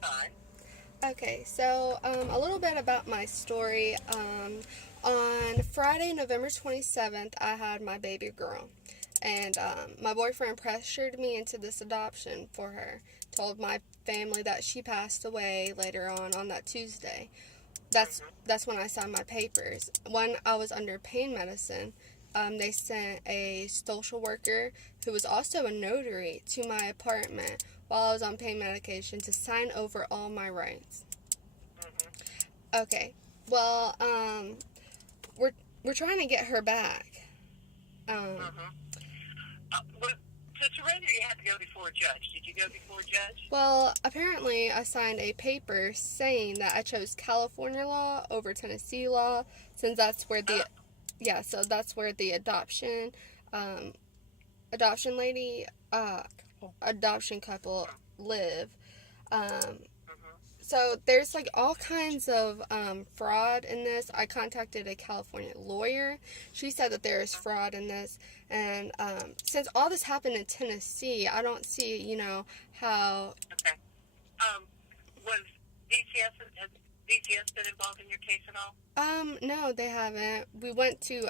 fine. Okay, so a little bit about my story. On Friday, November 27th, I had my baby girl. And my boyfriend pressured me into this adoption for her. Told my family that she passed away later on that Tuesday. That's when I signed my papers. When I was under pain medicine, they sent a social worker who was also a notary to my apartment while I was on pain medication to sign over all my rights. Mm-hmm. Okay, well, we're we're trying to get her back. Um, Mm-hmm. Well, to surrender, you have to go before a judge. Did you go before a judge? well, apparently, I signed a paper saying that I chose California law over Tennessee law, since that's where the Oh. yeah, so that's where the um, adoption lady, adoption couple live. Um, Mm-hmm. so there's like all kinds of fraud in this. I contacted a California lawyer. She said that there is fraud in this, and since all this happened in Tennessee, I don't see, how. Okay. Um, was DCS, has DCS been involved in your case at all? No, they haven't. We went to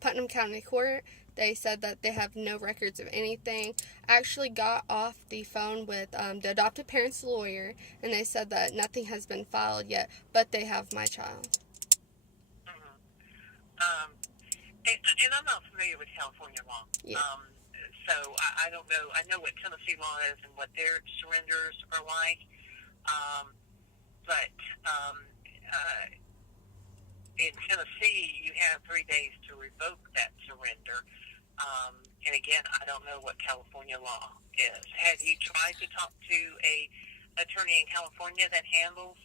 Putnam County Court. They said that they have no records of anything. I actually got off the phone with the adopted parents' lawyer, and they said that nothing has been filed yet, but they have my child. Mm-hmm. Um, and I'm not familiar with California law. Yeah. So I don't know. I know what Tennessee law is and what their surrenders are like. Um, but uh, in Tennessee, you have 3 days to revoke that surrender. And again, I don't know what California law is. Have you tried to talk to a attorney in California that handles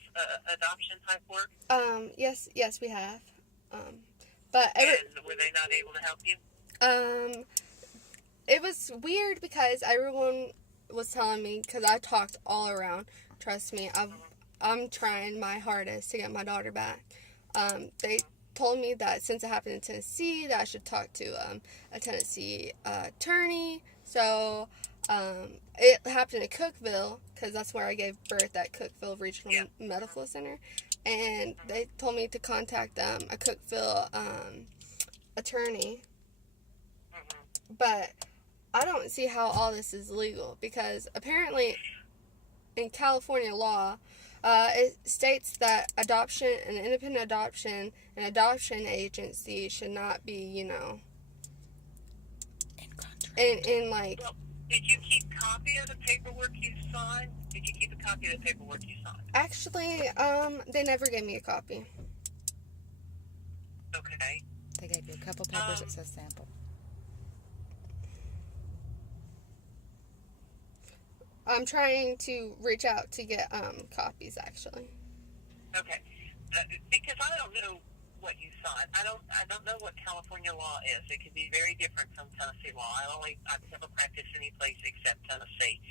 adoption type work? Yes, we have. But And were they not able to help you? um, it was weird because everyone was telling me, because I talked all around. Trust me, I'm trying my hardest to get my daughter back. They told me that since it happened in Tennessee, that I should talk to a Tennessee attorney. So it happened in Cookeville, because that's where I gave birth, at Cookeville Regional Yeah. Medical Center. And they told me to contact a Cookeville attorney. Mm-hmm. But I don't see how all this is legal, because apparently in California law, it states that an independent adoption, an adoption agency should not be, in like. Well, did you keep copy of the paperwork you signed? Did you keep a copy of the paperwork you signed? Actually, they never gave me a copy. Okay. They gave you a couple papers that Um, says sample. I'm trying to reach out to get copies, actually. okay. Because I don't know what you signed. I don't know what California law is. It can be very different from Tennessee law. I've never practiced any place except Tennessee.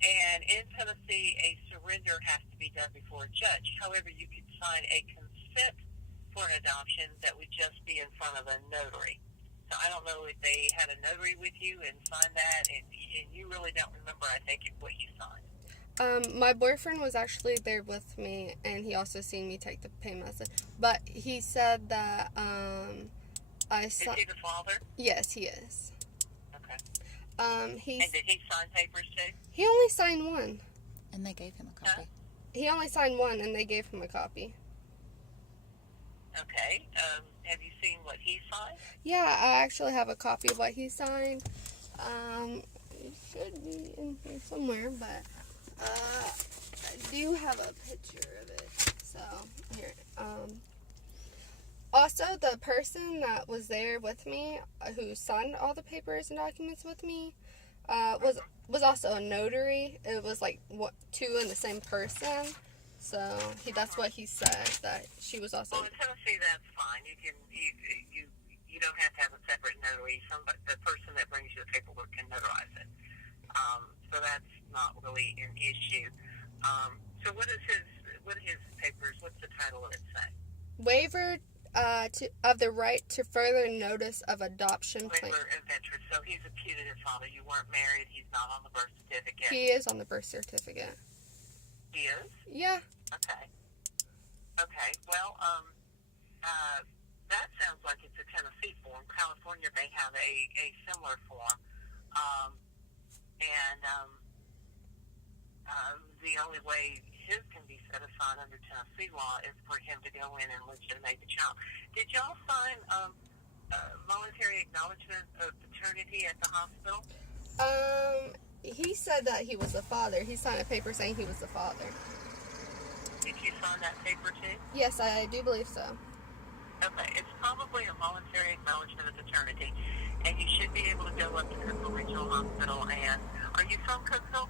And in Tennessee, a surrender has to be done before a judge. However, you could sign a consent for an adoption that would just be in front of a notary. So I don't know if they had a notary with you and signed that, and you really don't remember, I take it, what you signed. My boyfriend was actually there with me, and he also seen me take the pain medicine. But he said that I Is saw. he the father? Yes, he is. Okay. He's And did he sign papers too? he only signed one. And they gave him a Huh? copy. He only signed one, and they gave him a copy. Okay. Have you seen what he signed? Yeah, I actually have a copy of what he signed. It should be in here somewhere, but I do have a picture of it. So here. Also, the person that was there with me, who signed all the papers and documents with me, was also a notary. It was like two in the same person. So that's what he said, that she was also. Well, in Tennessee, that's fine. You don't have to have a separate notary. The person that brings you the paperwork can notarize it. So that's not really an issue. So what are his papers? What's the title of it say? Waiver of the right to further notice of adoption plan. Waiver of interest. So he's a putative father. You weren't married. He's not on the birth certificate. He is on the birth certificate. He is? Yeah. Okay. Okay. Well, that sounds like it's a Tennessee form. California may have a similar form. Um, and the only way his can be set aside under Tennessee law is for him to go in and legitimate the child. Did y'all sign voluntary acknowledgement of paternity at the hospital? He said that he was the father. He signed a paper saying he was the father. Did you sign that paper too? Yes, I do believe so. Okay, it's probably a voluntary acknowledgement of paternity, and you should be able to go up to Cookville Regional Hospital. And are you from Cookville?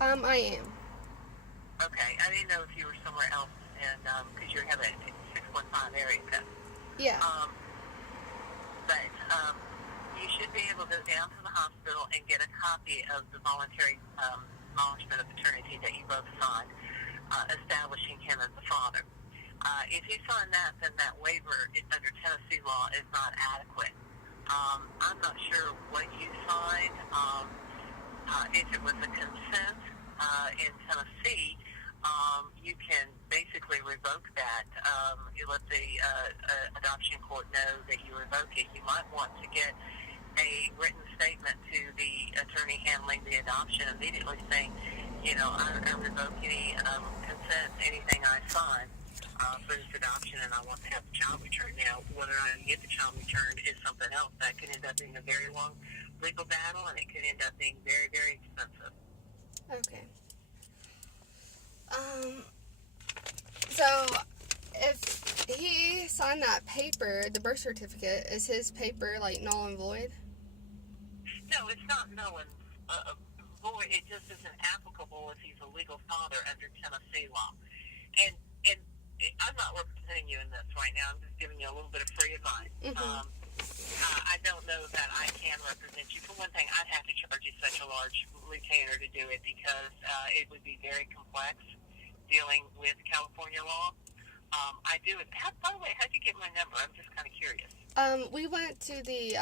I am. Okay, I didn't know if you were somewhere else, and because you have a 615 area code. Yeah. But you should be able to go down to the hospital and get a copy of the voluntary acknowledgement of paternity that you both signed, establishing him as the father. If you sign that, then that waiver under Tennessee law is not adequate. I'm not sure what you signed. If it was a consent in Tennessee, you can basically revoke that. You let the adoption court know that you revoke it. You might want to get a written statement to the attorney handling the adoption immediately saying, I revoke any consent, anything I sign for this adoption, and I want to have the child returned. Now, whether I get the child returned is something else. That could end up being a very long legal battle, and it could end up being very, very expensive. Okay. So if he signed that paper, the birth certificate, is his paper like null and void? No, it's not null and void. It just isn't applicable if he's a legal father under Tennessee law. And I'm not representing you in this right now. I'm just giving you a little bit of free advice. Mm-hmm. I don't know that I can represent you. For one thing, I'd have to charge you such a large retainer to do it because it would be very complex dealing with California law. I do it. By the way, how'd you get my number? I'm just kind of curious. We went to the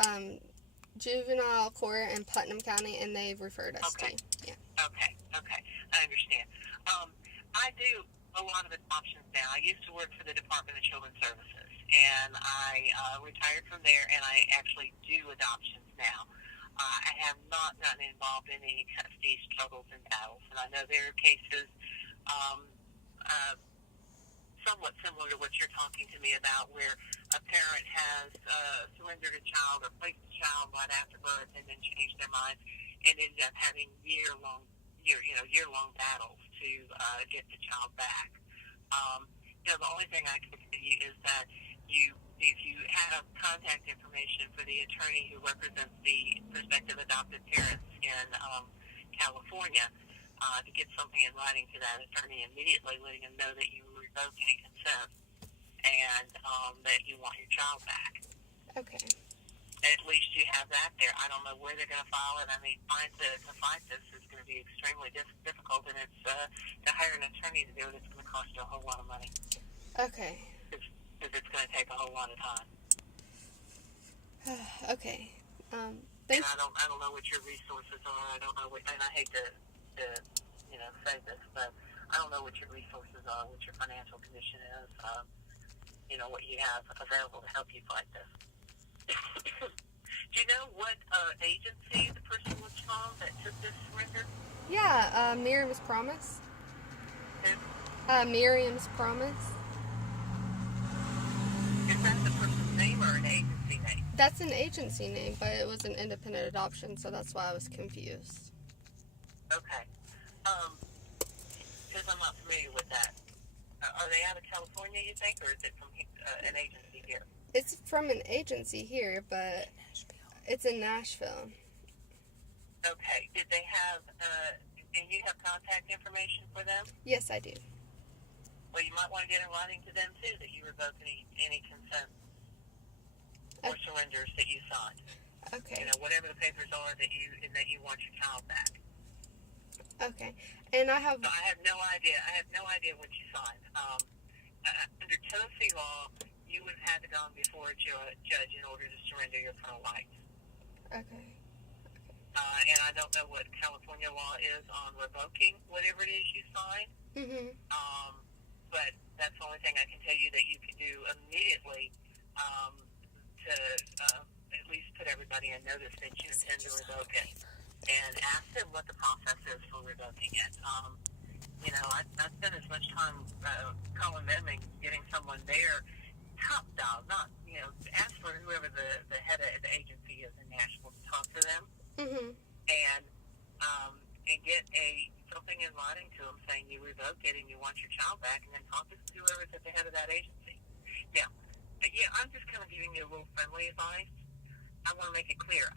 juvenile court in Putnam County, and they've referred us to you. Yeah. Okay. I understand. I do a lot of adoptions now. I used to work for the Department of Children's Services, and I retired from there, and I actually do adoptions now. I have not gotten involved in any custody struggles and battles, and I know there are cases somewhat similar to what you're talking to me about, where a parent has surrendered a child or placed a child right after birth and then changed their minds and ended up having year-long battles to get the child back. The only thing I can tell you is that if you have contact information for the attorney who represents the prospective adopted parents in California, to get something in writing to that attorney immediately, letting them know that you revoke any consent and that you want your child back. Okay. At least you have that there. I don't know where they're going to file it. I mean, to fight this is going to be extremely difficult, and it's to hire an attorney to do it. It's going to cost you a whole lot of money. Okay. Because it's going to take a whole lot of time. Okay. And I don't know what your resources are. I don't know what, and I hate to say this, but I don't know what your resources are, what your financial condition is. What you have available to help you fight this. Do you know what agency the person was from that took this surrender? Yeah, Miriam's Promise. Who? Miriam's Promise. Is that the person's name or an agency name? That's an agency name, but it was an independent adoption, so that's why I was confused. Okay. Because I'm not familiar with that. Are they out of California, you think, or is it from an agency here? It's from an agency here, but it's in Nashville. Okay. Did they have, and you have contact information for them? Yes, I do. Well, you might want to get in writing to them, too, that you revoke any consent or surrenders that you signed. Okay. Whatever the papers are that you want your child back. Okay. And I have... So I have no idea what you signed. Under Tennessee law, you would have had to go before a judge in order to surrender your parental rights. Okay. And I don't know what California law is on revoking whatever it is you sign. Mhm. But that's the only thing I can tell you that you can do immediately to at least put everybody in notice that you intend to revoke it, and ask them what the process is for revoking it. I spent as much time calling them and getting someone there, top dog, not, ask for whoever the head of the agency is in Nashville to talk to them, Mhm. and get something in writing to them saying you revoke it and you want your child back, and then talk to whoever's at the head of that agency. Now, I'm just kind of giving you a little friendly advice. I want to make it clear,